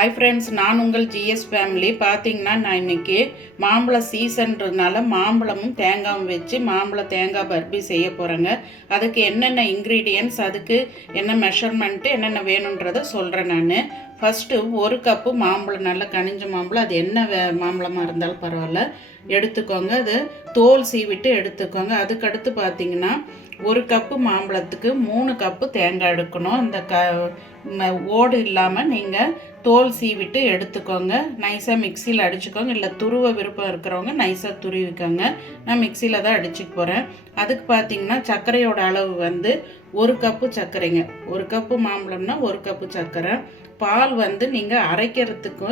Hi friends நான் உங்கள் GS family பார்த்தீங்கன்னா நான் இன்னைக்கு மாம்பழ சீசன்றதுனால மாம்பழமும் தேங்காயும் வச்சு மாம்பழ தேங்காய் பர்பி செய்ய போகிறேங்க அதுக்கு என்னென்ன இன்க்ரீடியன்ஸ் அதுக்கு என்ன மெஷர்மெண்ட்டு என்னென்ன வேணுன்றதை சொல்கிறேன் நான். ஃபஸ்ட்டு ஒரு கப்பு மாம்பழம் நல்லா கனிஞ்ச மாம்பழம். அது என்ன வே மாம்பழமாக இருந்தாலும் பரவாயில்ல. எடுத்துக்கோங்க. அது தோல் சீவிட்டு எடுத்துக்கோங்க. அதுக்கடுத்து பார்த்தீங்கன்னா ஒரு கப்பு மாம்பழத்துக்கு மூணு கப்பு தேங்காய் எடுக்கணும். அந்த க ம- ஓடு இல்லாமல் நீங்கள் தோல் சீவிட்டு எடுத்துக்கோங்க. நைஸாக மிக்சியில் அடிச்சுக்கோங்க. இல்லை துருவ விருப்பம் இருக்கிறவங்க நைஸாக துருவிக்கோங்க. நான் மிக்சியில் தான் அடிச்சுக்க போகிறேன் அதுக்கு பார்த்தீங்கன்னா சர்க்கரையோட அளவு வந்து ஒரு கப்பு சர்க்கரைங்க. ஒரு கப்பு மாம்பழம்னா ஒரு கப்பு சர்க்கரை. பால் வந்து நீங்கள் அரைக்கிறதுக்கு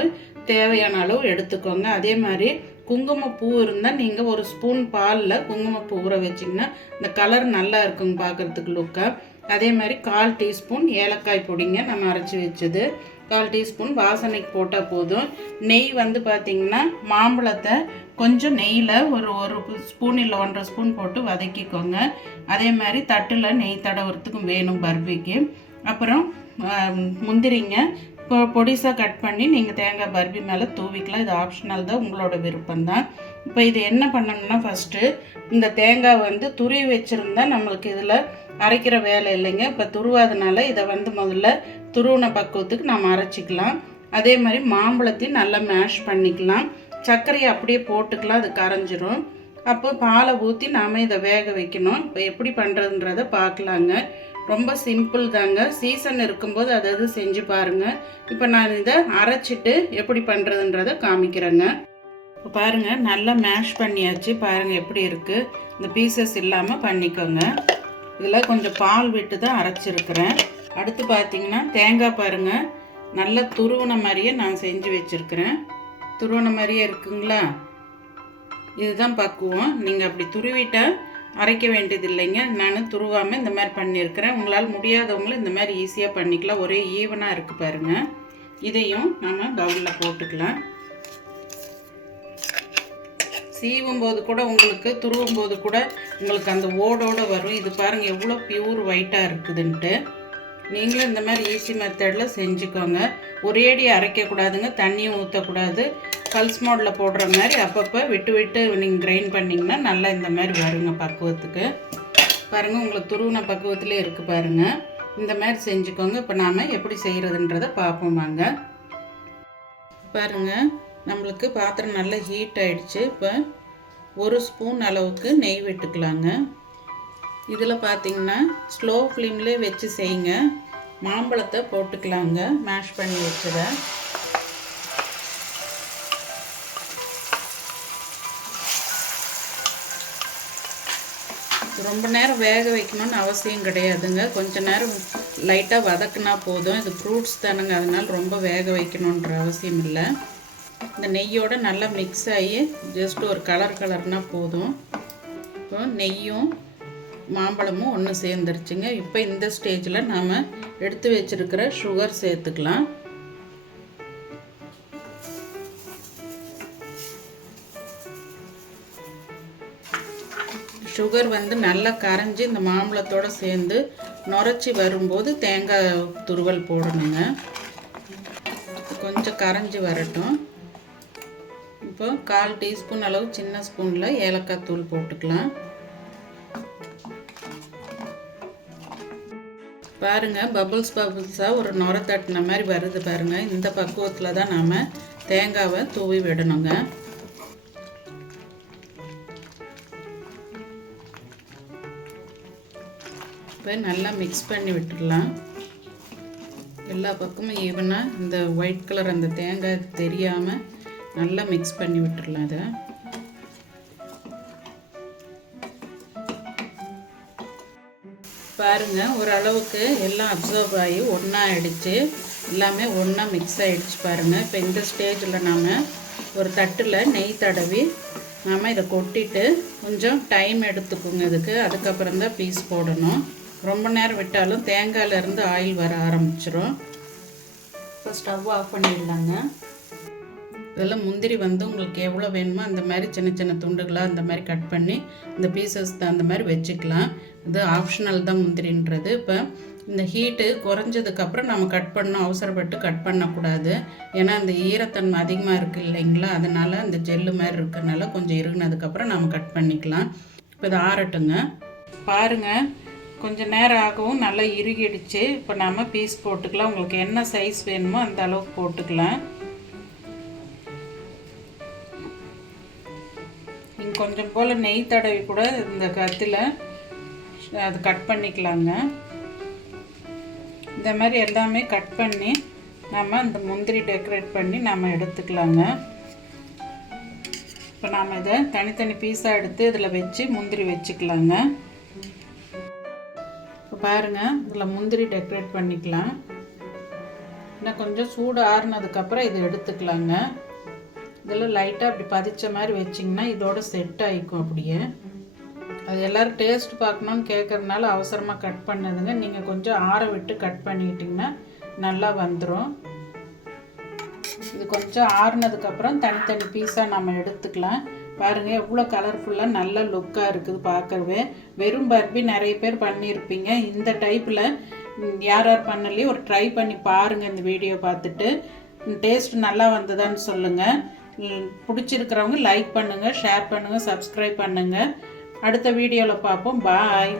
தேவையான அளவு எடுத்துக்கோங்க. அதே மாதிரி குங்குமப்பூ இருந்தால் நீங்கள் ஒரு ஸ்பூன் பாலில் குங்குமப்பூ ஊற வச்சிங்கன்னா இந்த கலர் நல்லா இருக்குங்க பார்க்குறதுக்கு லுக்காக அதே மாதிரி கால் டீஸ்பூன் ஏலக்காய் பொடிங்க நம்ம அரைச்சி வச்சது. கால் டீஸ்பூன் வாசனைக்கு போட்டால் போதும். நெய் வந்து பார்த்திங்கன்னா மாம்பழத்தை கொஞ்சம் நெய்யில் ஒரு ஒரு ஸ்பூன் இல்லை ஒன்றரை ஸ்பூன் போட்டு வதக்கிக்கோங்க. அதே மாதிரி தட்டில் நெய் தடவுறதுக்கும் வேணும் பர்பிக்கு. அப்புறம் முந்திரிங்க இப்போ பொடிசாக கட் பண்ணி நீங்கள் தேங்காய் பர்பி மேலே தூவிக்கலாம். இது ஆப்ஷனல் தான் உங்களோட விருப்பம் தான் இப்போ இது என்ன பண்ணணும்னா ஃபஸ்ட்டு இந்த தேங்காய் வந்து துருவி வச்சுருந்தா நம்மளுக்கு இதில் அரைக்கிற வேலை இல்லைங்க. இப்போ துருவாதனால இதை வந்து முதல்ல துருவின பக்குவத்துக்கு நாம் அரைச்சிக்கலாம். அதே மாதிரி மாம்பழத்தையும் நல்லா மேஷ் பண்ணிக்கலாம். சர்க்கரையை அப்படியே போட்டுக்கலாம் அது கரைஞ்சிரும். அப்போ பாலை ஊற்றி நாம் இதை வேக வைக்கணும். இப்போ எப்படி பண்ணுறதுன்றத பார்க்கலாங்க. ரொம்ப சிம்பிள் தாங்க. சீசன் இருக்கும்போது அதை அது செஞ்சு பாருங்கள் இப்போ நான் இதை அரைச்சிட்டு எப்படி பண்ணுறதுன்றதை காமிக்கிறேங்க. இப்போ பாருங்கள் நல்லா மேஷ் பண்ணியாச்சு. பாருங்கள் எப்படி இருக்குது இந்த பீசஸ் இல்லாமல் பண்ணிக்கோங்க. இதில் கொஞ்சம் பால் விட்டு தான் அரைச்சிருக்கிறேன். அடுத்து பார்த்தீங்கன்னா தேங்காய் பாருங்கள் நல்லா துருவின மாதிரியே நான் செஞ்சு வச்சுருக்கிறேன். துருவின மாதிரியே இருக்குங்களா? இதுதான் பக்குவம். நீங்கள் அப்படி துருவிட்டால் அரைக்க வேண்டியது இல்லைங்க. நான் துருவாமல் இந்த மாதிரி பண்ணியிருக்கிறேன். உங்களால் முடியாதவங்களும் இந்த மாதிரி ஈஸியாக பண்ணிக்கலாம். ஒரே ஈவனாக இருக்குது பாருங்கள் இதையும் நம்ம பவுலில் போட்டுக்கலாம். சீவும் போது கூட உங்களுக்கு துருவும் போது கூட உங்களுக்கு அந்த ஓடோடு வரும். இது பாருங்கள் எவ்வளோ பியூர் ஒயிட்டாக இருக்குதுன்ட்டு. நீங்களும் இந்த மாதிரி ஈஸி மெத்தடில் செஞ்சுக்கோங்க. ஒரேடி அரைக்கக்கூடாதுங்க தண்ணியும் ஊற்றக்கூடாது பல்ஸ் மோடில் போடுற மாதிரி அப்பப்போ விட்டு விட்டு நீங்கள் கிரைண்ட் பண்ணிங்கன்னா நல்லா இந்த மாதிரி வருங்க பக்குவத்துக்கு. பாருங்கள் உங்களுக்கு துருவின பக்குவத்திலே இருக்குது பாருங்கள் இந்த மாதிரி செஞ்சுக்கோங்க. இப்போ நாம் எப்படி செய்கிறதுன்றதை பார்ப்போம் வாங்க. பாருங்கள் நம்மளுக்கு பாத்திரம் நல்லா ஹீட் ஆயிடுச்சு. இப்போ ஒரு ஸ்பூன் அளவுக்கு நெய் விட்டுக்கலாங்க. இதில் பார்த்தீங்கன்னா ஸ்லோ ஃப்ளேம்லே வச்சு செய்யுங்க. மாம்பழத்தை போட்டுக்கலாங்க. மேஷ் பண்ணி வச்சதை. ரொம்ப நேரம் வேக வைக்கணும்னு அவசியம் கிடையாதுங்க. கொஞ்ச நேரம் லைட்டாக வதக்குனா போதும். இது ஃப்ரூட்ஸ் தானுங்க. அதனால் ரொம்ப வேக வைக்கணுன்ற அவசியம் இல்லை. இந்த நெய்யோடு நல்லா மிக்ஸ் ஆகி ஜஸ்ட் ஒரு கலர் கலர்னால் போதும். இப்போ நெய்யும் மாம்பழமும் ஒன்று சேர்ந்துருச்சுங்க. இப்போ இந்த ஸ்டேஜில் நாம் எடுத்து வச்சிருக்கிற சுகர் சேர்த்துக்கலாம். சுகர் வந்து நல்லா கரைஞ்சி இந்த மாம்பழத்தோடு சேர்ந்து நுரைச்சி வரும்போது தேங்காய் துருவல் போடணுங்க. கொஞ்சம் கரைஞ்சி வரட்டும். இப்போ கால் டீஸ்பூன் அளவு சின்ன ஸ்பூனில் ஏலக்காய் தூள் போட்டுக்கலாம். பாருங்கள் பபுள்ஸ் பபுள்ஸாக ஒரு நுர தட்டின மாதிரி வருது பாருங்கள் இந்த பக்குவத்தில் தான் நாம் தேங்காவை தூவி விடணுங்க. இப்போ நல்லா மிக்ஸ் பண்ணி விட்டுடலாம். எல்லா பக்கமும் ஈவனாக இந்த ஒயிட் கலர் அந்த தேங்காய் தெரியாமல் நல்லா மிக்ஸ் பண்ணி விட்டுடலாம் அதை பாருங்கள் ஓரளவுக்கு எல்லாம் அப்சர்வ் ஆகி ஒன்றா ஆயிடுச்சு. எல்லாமே ஒன்றா மிக்ஸ் ஆகிடுச்சு பாருங்க. இப்போ இந்த ஸ்டேஜில் நாம் ஒரு தட்டில் நெய் தடவி நாம் இதை கொட்டிட்டு கொஞ்சம் டைம் எடுத்துக்குங்க இதுக்கு. அதுக்கப்புறம் தான் பீஸ் போடணும். ரொம்ப நேரம் விட்டாலும் தேங்காயிலேருந்து ஆயில் வர ஆரம்பிச்சிடும் இப்போ ஸ்டவ் ஆஃப் பண்ணிடலாங்க. இதெல்லாம் முந்திரி வந்து உங்களுக்கு எவ்வளோ வேணுமோ அந்த மாதிரி சின்ன சின்ன துண்டுகளாக அந்த மாதிரி கட் பண்ணி இந்த பீசஸ் அந்த மாதிரி வச்சுக்கலாம். இது ஆப்ஷனல் தான் முந்திரின்றது. இப்போ இந்த ஹீட்டு குறைஞ்சதுக்கப்புறம் நம்ம கட் பண்ணணும் அவசரப்பட்டு கட் பண்ணக்கூடாது. ஏன்னா அந்த ஈரத்தன்மை அதிகமாக இருக்குது இல்லைங்களா? அதனால் அந்த ஜெல்லு மாதிரி இருக்கிறனால கொஞ்சம் இறுகினதுக்கப்புறம் நம்ம கட் பண்ணிக்கலாம். இப்போ இதை ஆறட்டுங்க. பாருங்கள் கொஞ்சம் நேரம் ஆகவும் நல்லா இறுகிடுச்சு. இப்போ நம்ம பீஸ் போட்டுக்கலாம். உங்களுக்கு என்ன சைஸ் வேணுமோ அந்த அளவுக்கு போட்டுக்கலாம். கொஞ்சம் போல் நெய் தடவி கூட இந்த கத்தில் அது கட் பண்ணிக்கலாங்க. இந்த மாதிரி எல்லாமே கட் பண்ணி நம்ம அந்த முந்திரி டெக்கரேட் பண்ணி நம்ம எடுத்துக்கலாங்க. இப்போ நாம் இதை தனித்தனி பீஸாக எடுத்து இதில் வச்சு முந்திரி வச்சுக்கலாங்க. இப்போ பாருங்கள் இதில் முந்திரி டெக்கரேட் பண்ணிக்கலாம். இன்னும் கொஞ்சம் சூடு ஆறுனதுக்கப்புறம் இதை எடுத்துக்கலாங்க. இதில் லைட்டாக அப்படி பதிச்ச மாதிரி வச்சிங்கன்னா இதோட செட் ஆகிக்கும் அப்படியே. அது எல்லோரும் டேஸ்ட் பார்க்கணுன்னு கேட்குறதுனால அவசரமாக கட் பண்ணதுங்க. நீங்கள் கொஞ்சம் ஆற விட்டு கட் பண்ணிக்கிட்டிங்கன்னா நல்லா வந்துடும் இது கொஞ்சம் ஆறுனதுக்கப்புறம் தனித்தனி பீஸாக நம்ம எடுத்துக்கலாம். பாருங்கள் எவ்வளோ கலர்ஃபுல்லாக நல்ல லுக்காக இருக்குது பார்க்கவே. வெறும் பர்பி நிறைய பேர் பண்ணியிருப்பீங்க. இந்த டைப்பில் யார் யார் பண்ணலையோ ஒரு ட்ரை பண்ணி பாருங்கள் இந்த வீடியோ பார்த்துட்டு. டேஸ்ட் நல்லா வந்ததான்னு சொல்லுங்கள் பிடிச்சிருக்கிறவங்க லைக் பண்ணுங்கள் ஷேர் பண்ணுங்கள் சப்ஸ்கிரைப் பண்ணுங்கள் அடுத்த வீடியோவில் பார்ப்போம். பாய்